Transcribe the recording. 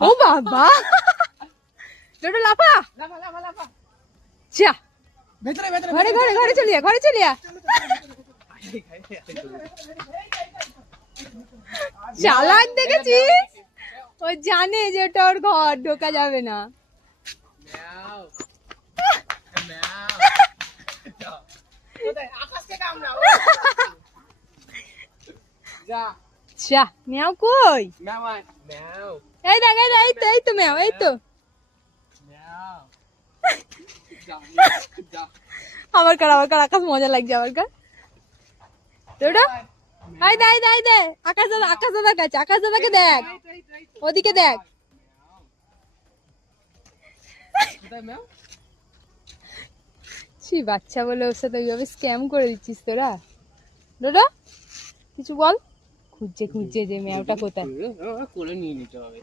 ও বাবা ডোডো লাফা যা ঘরে ঘরে ঘরে চলিয়া ঘরে চলিয়া চালাক দেখেছিস ও জানে যে ওটা ওর ঘর ঢোকা যাবে না মেয়াও কই এই দেখ এই তো মেয়াও এই তো আমার কার আকাশ মজা লাগছে আমার কার ডোডো আই দে আকাশ দাদার কাছে আকাশ দাদাকে দেখ ওদিকে দেখ ছি বাচ্চা বলে ওর সাথে ওইভাবে স্ক্যাম করে দিচ্ছিস তোরা ডোডো কিছু বল খুঁজছে যে মেয়াওটা কোথায় কোলে নিয়ে নিতে হবে